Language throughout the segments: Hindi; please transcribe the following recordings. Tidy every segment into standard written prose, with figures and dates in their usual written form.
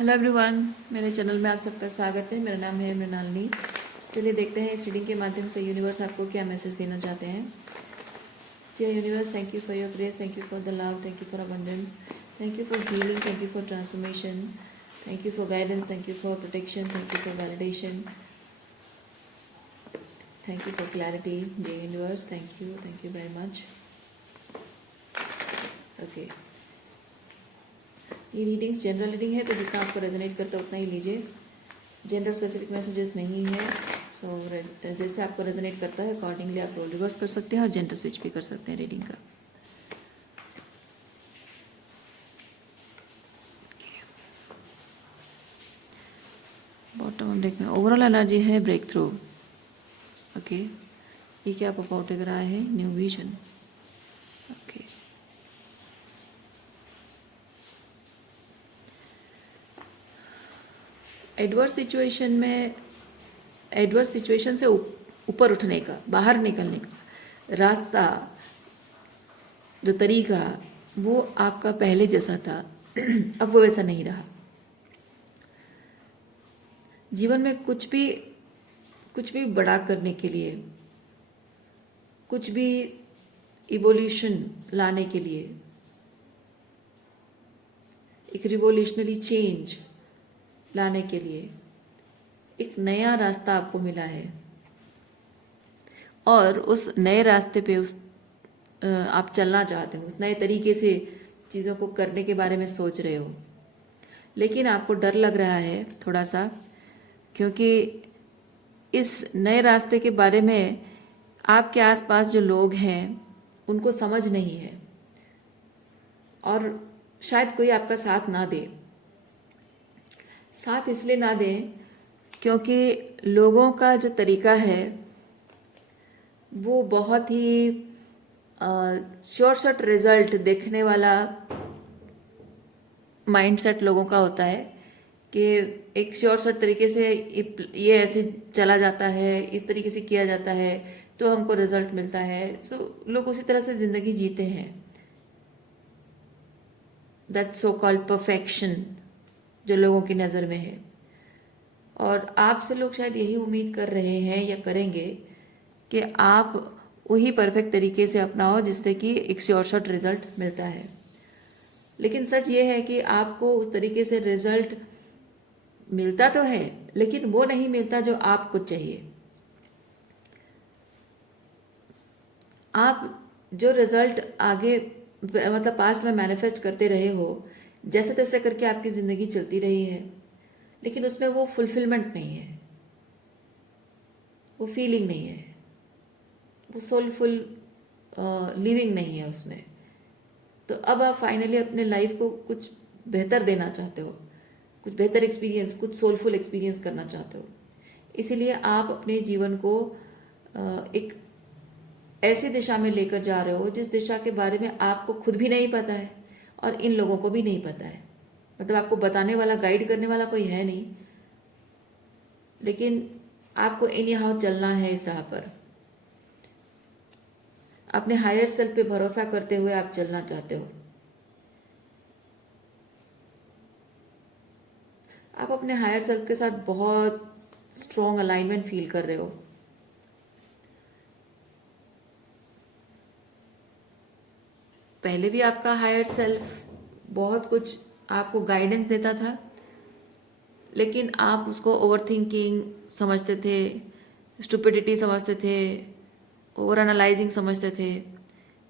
हेलो एवरीवन, मेरे चैनल में आप सबका स्वागत है। मेरा नाम है मृणालिनी। चलिए देखते हैं इस रीडिंग के माध्यम से यूनिवर्स आपको क्या मैसेज देना चाहते हैं। Dear universe, thank you for your grace, thank you for the love, thank you for abundance, thank you for healing, thank you for transformation, thank you for guidance, thank you for protection, thank you for validation, thank you for clarity. Dear universe, thank you very much. Okay, ये रीडिंग्स जनरल रीडिंग है, तो जितना आपको रेजोनेट करता है उतना ही लीजिए। जेंडर स्पेसिफिक मैसेजेस नहीं है। सो जैसे आपको रेजोनेट करता है अकॉर्डिंगली आप रोल रिवर्स कर सकते हैं और जेंडर स्विच भी कर सकते हैं रीडिंग का। बॉटम डेक में ओवरऑल एनर्जी है ब्रेक थ्रू। ओके, ये क्या पॉप आउट लग रहा है? New vision. Okay, adverse situation से ऊपर उठने का, बाहर निकलने का रास्ता, जो तरीका वो आपका पहले जैसा था अब वो वैसा नहीं रहा। जीवन में कुछ भी बड़ा करने के लिए, कुछ भी इवोल्यूशन लाने के लिए, एक रिवोल्यूशनरी चेंज लाने के लिए एक नया रास्ता आपको मिला है और उस नए रास्ते पे आप चलना चाहते हो, उस नए तरीके से चीज़ों को करने के बारे में सोच रहे हो। लेकिन आपको डर लग रहा है थोड़ा सा, क्योंकि इस नए रास्ते के बारे में आपके आसपास जो लोग हैं उनको समझ नहीं है और शायद कोई आपका साथ ना दे। साथ इसलिए ना दे क्योंकि लोगों का जो तरीका है वो बहुत ही शॉर्ट शॉर्ट रिजल्ट देखने वाला माइंडसेट लोगों का होता है कि एक शॉर्ट शॉर्ट तरीके से ये ऐसे चला जाता है, इस तरीके से किया जाता है तो हमको रिजल्ट मिलता है। तो लोग उसी तरह से ज़िंदगी जीते हैं। दैट सो कॉल्ड परफेक्शन जो लोगों की नज़र में है, और आपसे लोग शायद यही उम्मीद कर रहे हैं या करेंगे कि आप वही परफेक्ट तरीके से अपनाओ जिससे कि एक शॉर्ट शॉर्ट रिजल्ट मिलता है। लेकिन सच ये है कि आपको उस तरीके से रिजल्ट मिलता तो है लेकिन वो नहीं मिलता जो आपको चाहिए। आप जो रिजल्ट आगे मतलब पास्ट में मैनिफेस्ट करते रहे हो, जैसे तैसे करके आपकी ज़िंदगी चलती रही है, लेकिन उसमें वो फुलफिलमेंट नहीं है, वो फीलिंग नहीं है, वो सोलफुल लिविंग नहीं है उसमें। तो अब आप फाइनली अपने लाइफ को कुछ बेहतर देना चाहते हो, कुछ बेहतर एक्सपीरियंस, कुछ सोलफुल एक्सपीरियंस करना चाहते हो। इसीलिए आप अपने जीवन को एक ऐसी दिशा में लेकर जा रहे हो जिस दिशा के बारे में आपको खुद भी नहीं पता है और इन लोगों को भी नहीं पता है। मतलब आपको बताने वाला, गाइड करने वाला कोई है नहीं, लेकिन आपको इन यहाँ चलना है इस राह पर। अपने हायर सेल्फ पे भरोसा करते हुए आप चलना चाहते हो। आप अपने हायर सेल्फ के साथ बहुत स्ट्रॉन्ग अलाइनमेंट फील कर रहे हो। पहले भी आपका हायर सेल्फ बहुत कुछ आपको गाइडेंस देता था, लेकिन आप उसको ओवर थिंकिंग समझते थे, स्टुपिडिटी समझते थे, ओवर एनालाइजिंग समझते थे,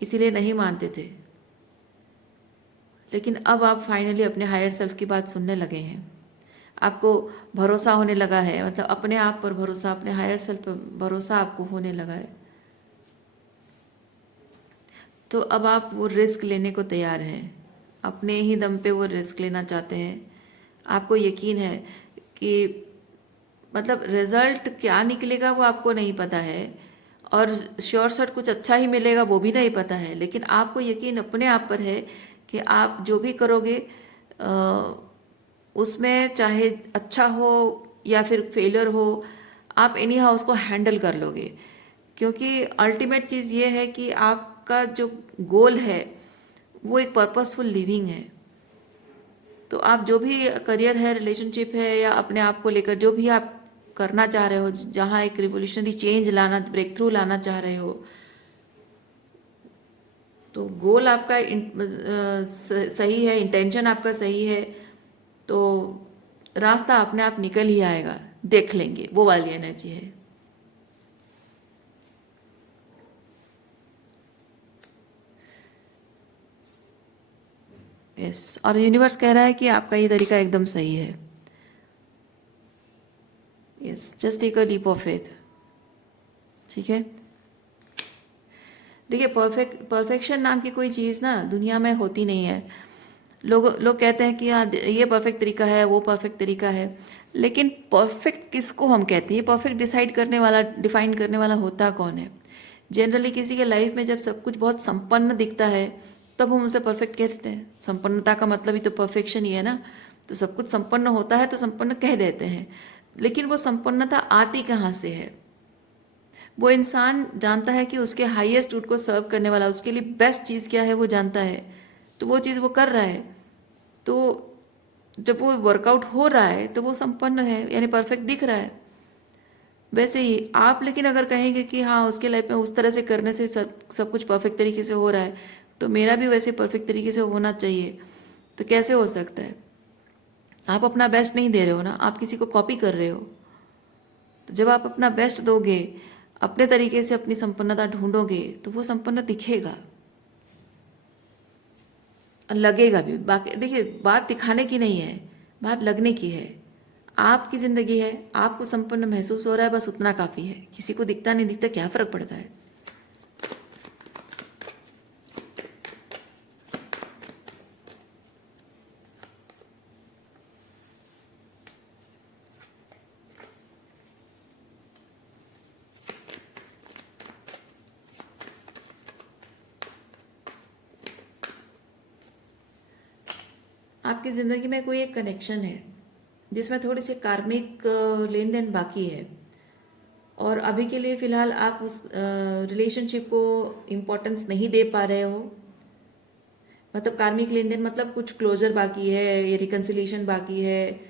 इसीलिए नहीं मानते थे। लेकिन अब आप फाइनली अपने हायर सेल्फ की बात सुनने लगे हैं। आपको भरोसा होने लगा है, मतलब अपने आप पर भरोसा, अपने हायर सेल्फ पर भरोसा आपको होने लगा है। तो अब आप वो रिस्क लेने को तैयार हैं, अपने ही दम पे वो रिस्क लेना चाहते हैं। आपको यकीन है कि मतलब रिजल्ट क्या निकलेगा वो आपको नहीं पता है, और श्योर शॉट कुछ अच्छा ही मिलेगा वो भी नहीं पता है, लेकिन आपको यकीन अपने आप पर है कि आप जो भी करोगे उसमें चाहे अच्छा हो या फिर फेलियर हो, आप एनी हाउ उसको हैंडल कर लोगे। क्योंकि अल्टीमेट चीज़ ये है कि आपका जो गोल है वो एक पर्पसफुल लिविंग है। तो आप जो भी करियर है, रिलेशनशिप है, या अपने आप को लेकर जो भी आप करना चाह रहे हो, जहाँ एक रिवोल्यूशनरी चेंज लाना, ब्रेक थ्रू लाना चाह रहे हो, तो गोल आपका सही है, इंटेंशन आपका सही है, तो रास्ता अपने आप निकल ही आएगा, देख लेंगे, वो वाली एनर्जी है। यस, और यूनिवर्स कह रहा है कि आपका ये तरीका एकदम सही है। Yes, just take a leap of faith. ठीक है, देखिए परफेक्शन नाम की कोई चीज़ ना दुनिया में होती नहीं है। लोग लोग कहते हैं कि हाँ ये परफेक्ट तरीका है, वो परफेक्ट तरीका है, लेकिन परफेक्ट किसको हम कहते हैं? परफेक्ट डिसाइड करने वाला, डिफाइन करने वाला होता कौन है? जनरली किसी के लाइफ में जब सब कुछ बहुत संपन्न दिखता है तब हम उसे परफेक्ट कहते हैं। संपन्नता का मतलब ही तो परफेक्शन ही है ना। तो सब कुछ संपन्न होता है तो संपन्न कह देते हैं, लेकिन वो संपन्नता आती कहाँ से है? वो इंसान जानता है कि उसके हाईएस्ट रूट को सर्व करने वाला, उसके लिए बेस्ट चीज़ क्या है वो जानता है, तो वो चीज़ वो कर रहा है। तो जब वो वर्कआउट हो रहा है तो वो संपन्न है, यानी परफेक्ट दिख रहा है। वैसे ही आप लेकिन अगर कहेंगे कि हाँ उसके लाइफ में उस तरह से करने से सब कुछ परफेक्ट तरीके से हो रहा है, तो मेरा भी वैसे परफेक्ट तरीके से होना चाहिए, तो कैसे हो सकता है? आप अपना बेस्ट नहीं दे रहे हो ना, आप किसी को कॉपी कर रहे हो। तो जब आप अपना बेस्ट दोगे, अपने तरीके से अपनी संपन्नता ढूंढोगे, तो वो संपन्न दिखेगा और लगेगा भी। बाकी देखिए, बात दिखाने की नहीं है, बात लगने की है। आपकी ज़िंदगी है, आपको संपन्न महसूस हो रहा है, बस उतना काफ़ी है। किसी को दिखता नहीं दिखता क्या फ़र्क पड़ता है? आपकी ज़िंदगी में कोई एक कनेक्शन है जिसमें थोड़ी सी कार्मिक लेन देन बाकी है, और अभी के लिए फ़िलहाल आप उस रिलेशनशिप को इम्पोर्टेंस नहीं दे पा रहे हो। मतलब कार्मिक लेन देन मतलब कुछ क्लोजर बाकी है, या रिकन्सिलिएशन बाकी है,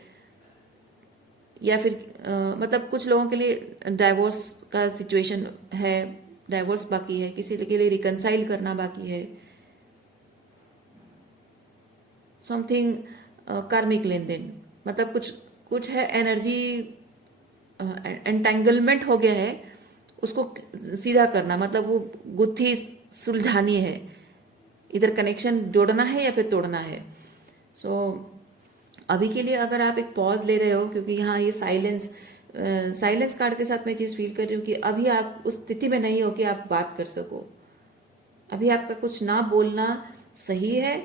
या फिर मतलब कुछ लोगों के लिए डाइवोर्स का सिचुएशन है, डाइवोर्स बाकी है, किसी के लिए रिकनसाइल करना बाकी है, समथिंग कार्मिक लेन देन। मतलब कुछ कुछ है, एनर्जी एंटेंगलमेंट हो गया है, उसको सीधा करना, मतलब वो गुत्थी सुलझानी है, इधर कनेक्शन जोड़ना है या फिर तोड़ना है। सो अभी के लिए अगर आप एक पॉज ले रहे हो, क्योंकि यहाँ ये साइलेंस कार्ड के साथ मैं चीज़ फील कर रही हूँ कि अभी आप उस स्थिति में नहीं हो कि आप बात कर सको। अभी आपका कुछ ना बोलना सही है,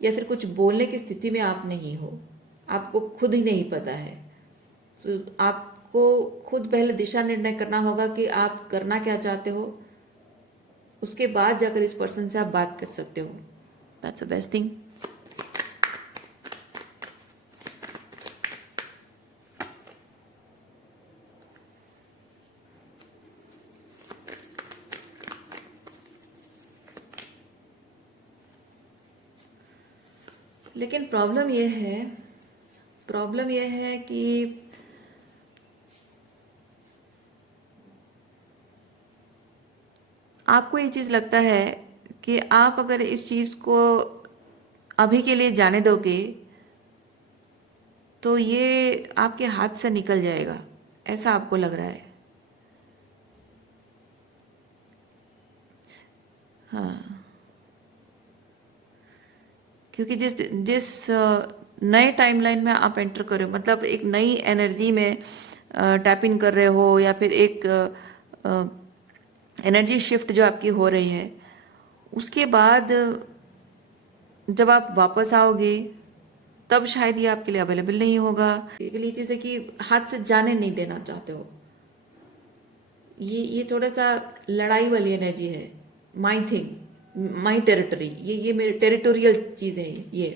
या फिर कुछ बोलने की स्थिति में आप नहीं हो, आपको खुद ही नहीं पता है। सो आपको खुद पहले दिशा निर्णय करना होगा कि आप करना क्या चाहते हो, उसके बाद जाकर इस पर्सन से आप बात कर सकते हो। That's the best thing. लेकिन प्रॉब्लम यह है कि आपको ये चीज़ लगता है कि आप अगर इस चीज़ को अभी के लिए जाने दोगे तो ये आपके हाथ से निकल जाएगा, ऐसा आपको लग रहा है। हाँ, क्योंकि जिस जिस नए टाइमलाइन में आप एंटर कर रहे हो, मतलब एक नई एनर्जी में टैप इन कर रहे हो, या फिर एक एनर्जी शिफ्ट जो आपकी हो रही है, उसके बाद जब आप वापस आओगे तब शायद ये आपके लिए अवेलेबल नहीं होगा। इसके लिए चीज़ है कि हाथ से जाने नहीं देना चाहते हो। ये थोड़ा सा लड़ाई वाली एनर्जी है। माई थिंग, माई टेरिटरी, ये मेरे टेरिटोरियल चीज़ है ये।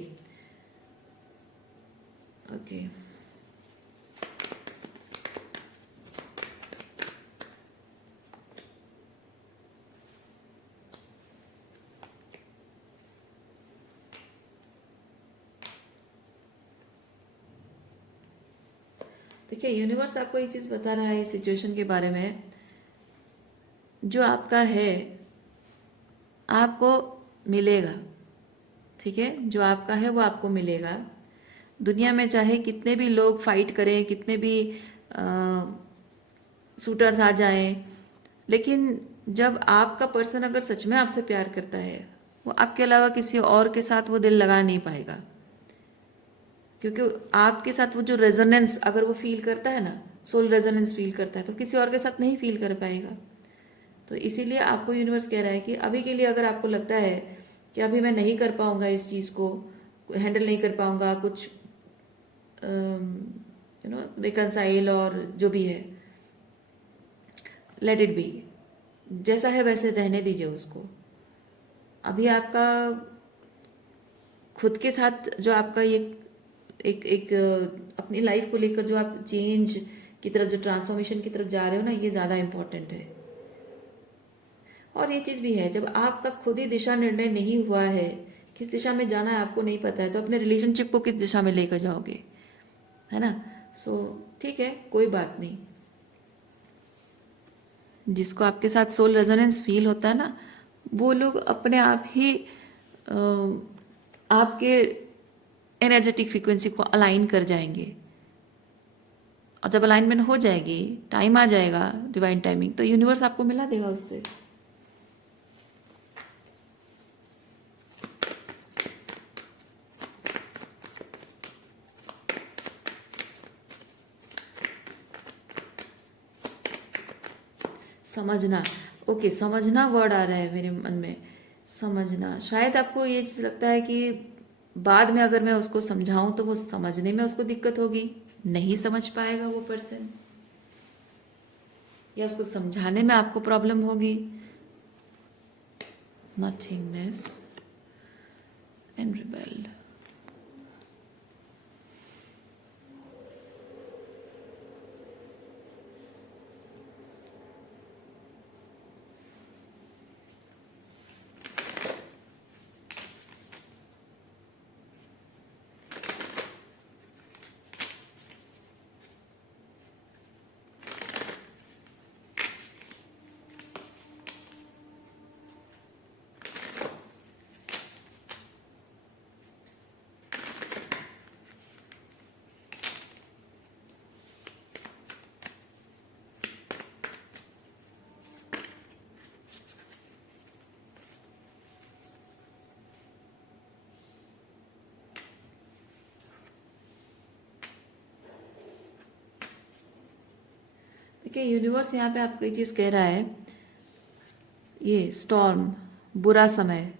ओके, देखिए, यूनिवर्स आपको एक चीज़ बता रहा है इस सिचुएशन के बारे में, जो आपका है आपको मिलेगा। ठीक है, जो आपका है वो आपको मिलेगा। दुनिया में चाहे कितने भी लोग फाइट करें, कितने भी शूटर्स आ जाएं, लेकिन जब आपका पर्सन अगर सच में आपसे प्यार करता है, वो आपके अलावा किसी और के साथ वो दिल लगा नहीं पाएगा। क्योंकि आपके साथ वो जो रेजोनेंस अगर वो फील करता है ना, सोल रेजोनेंस फील करता है, तो किसी और के साथ नहीं फील कर पाएगा। तो इसीलिए आपको यूनिवर्स कह रहा है कि अभी के लिए अगर आपको लगता है कि अभी मैं नहीं कर पाऊंगा, इस चीज़ को हैंडल नहीं कर पाऊंगा, कुछ रिकनसाइल और जो भी है, लेट इट बी, जैसा है वैसे रहने दीजिए उसको। अभी आपका खुद के साथ जो आपका ये एक अपनी लाइफ को लेकर जो आप चेंज की तरफ, जो ट्रांसफॉर्मेशन की तरफ जा रहे हो ना, ये ज़्यादा इम्पोर्टेंट है। और ये चीज़ भी है, जब आपका खुद ही दिशा निर्णय नहीं हुआ है, किस दिशा में जाना है आपको नहीं पता है, तो अपने रिलेशनशिप को किस दिशा में लेकर जाओगे, है ना। सो ठीक है, कोई बात नहीं। जिसको आपके साथ सोल रेजोनेंस फील होता है ना, वो लोग अपने आप ही आपके एनर्जेटिक फ्रीक्वेंसी को अलाइन कर जाएंगे। और जब अलाइनमेंट हो जाएगी, टाइम आ जाएगा, डिवाइन टाइमिंग, तो यूनिवर्स आपको मिला देगा उससे। समझना, ओके, समझना वर्ड आ रहा है मेरे मन में। समझना, शायद आपको ये चीज़ लगता है कि बाद में अगर मैं उसको समझाऊं तो वो समझने में उसको दिक्कत होगी, नहीं समझ पाएगा वो पर्सन, या उसको समझाने में आपको प्रॉब्लम होगी। Nothingness and rebel. देखिए, यूनिवर्स यहाँ पे आपको एक चीज़ कह रहा है, ये स्टॉर्म, बुरा समय,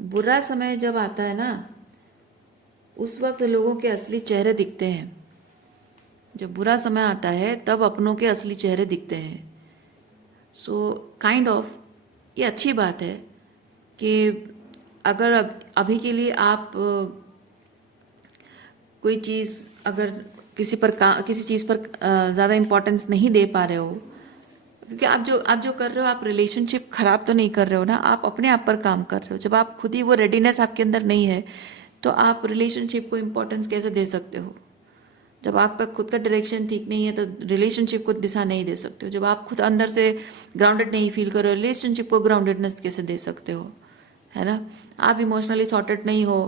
बुरा समय जब आता है ना, उस वक्त लोगों के असली चेहरे दिखते हैं। जब बुरा समय आता है तब अपनों के असली चेहरे दिखते हैं। सो काइंड ऑफ ये अच्छी बात है कि अगर अभी के लिए आप कोई चीज़ अगर किसी चीज़ पर ज़्यादा इम्पोर्टेंस नहीं दे पा रहे हो, क्योंकि आप जो कर रहे हो, आप रिलेशनशिप खराब तो नहीं कर रहे हो ना, आप अपने आप पर काम कर रहे हो। जब आप खुद ही वो रेडीनेस आपके अंदर नहीं है, तो आप रिलेशनशिप को इम्पोर्टेंस कैसे दे सकते हो। जब आपका खुद का डायरेक्शन ठीक नहीं है, तो रिलेशनशिप को दिशा नहीं दे सकते हो। जब आप खुद अंदर से ग्राउंडेड नहीं फील करो, रिलेशनशिप को ग्राउंडेडनेस कैसे दे सकते हो, है ना। आप इमोशनली सॉर्टेड नहीं हो,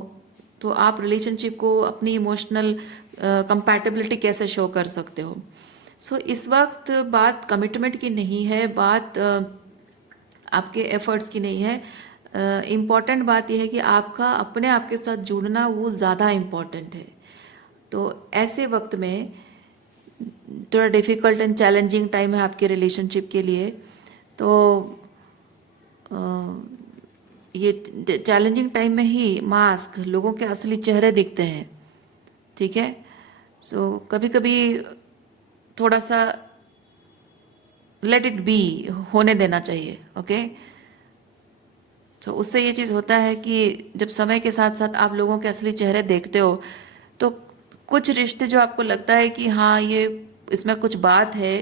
तो आप रिलेशनशिप को अपनी इमोशनल कंपैटिबिलिटी कैसे शो कर सकते हो। सो इस वक्त बात कमिटमेंट की नहीं है, बात आपके एफर्ट्स की नहीं है। इम्पॉर्टेंट बात यह है कि आपका अपने आप के साथ जुड़ना वो ज़्यादा इम्पॉर्टेंट है। तो ऐसे वक्त में थोड़ा डिफ़िकल्ट एंड चैलेंजिंग टाइम है आपके रिलेशनशिप के लिए, तो ये चैलेंजिंग टाइम में ही मास्क, लोगों के असली चेहरे दिखते हैं। ठीक है, सो कभी कभी थोड़ा सा लेट इट बी, होने देना चाहिए। ओके, तो उससे ये चीज़ होता है कि जब समय के साथ साथ आप लोगों के असली चेहरे देखते हो, तो कुछ रिश्ते जो आपको लगता है कि हाँ ये इसमें कुछ बात है,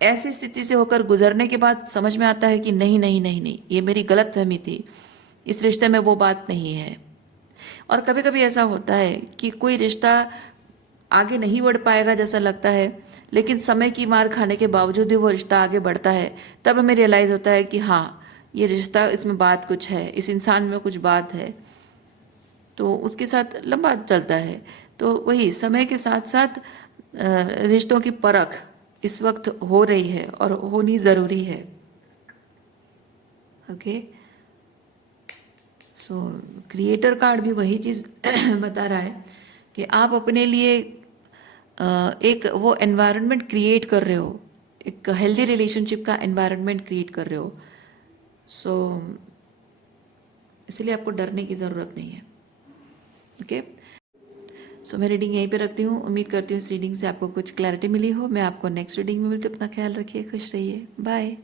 ऐसी स्थिति से होकर गुजरने के बाद समझ में आता है कि नहीं नहीं नहीं नहीं, ये मेरी गलत फहमी थी, इस रिश्ते में वो बात नहीं है। और कभी कभी ऐसा होता है कि कोई रिश्ता आगे नहीं बढ़ पाएगा जैसा लगता है, लेकिन समय की मार खाने के बावजूद भी वो रिश्ता आगे बढ़ता है, तब हमें रियलाइज़ होता है कि हाँ, ये रिश्ता, इसमें बात कुछ है, इस इंसान में कुछ बात है, तो उसके साथ लंबा चलता है। तो वही समय के साथ साथ रिश्तों की परख इस वक्त हो रही है और होनी ज़रूरी है। ओके, सो क्रिएटर कार्ड भी वही चीज़ बता रहा है कि आप अपने लिए एक वो एनवायरनमेंट क्रिएट कर रहे हो, एक हेल्दी रिलेशनशिप का एनवायरनमेंट क्रिएट कर रहे हो। सो इसलिए आपको डरने की ज़रूरत नहीं है। ओके, सो मैं रीडिंग यहीं पे रखती हूँ। उम्मीद करती हूँ इस रीडिंग से आपको कुछ क्लैरिटी मिली हो। मैं आपको नेक्स्ट रीडिंग में मिलती हूँ। अपना ख्याल रखिए, खुश रहिए, बाय।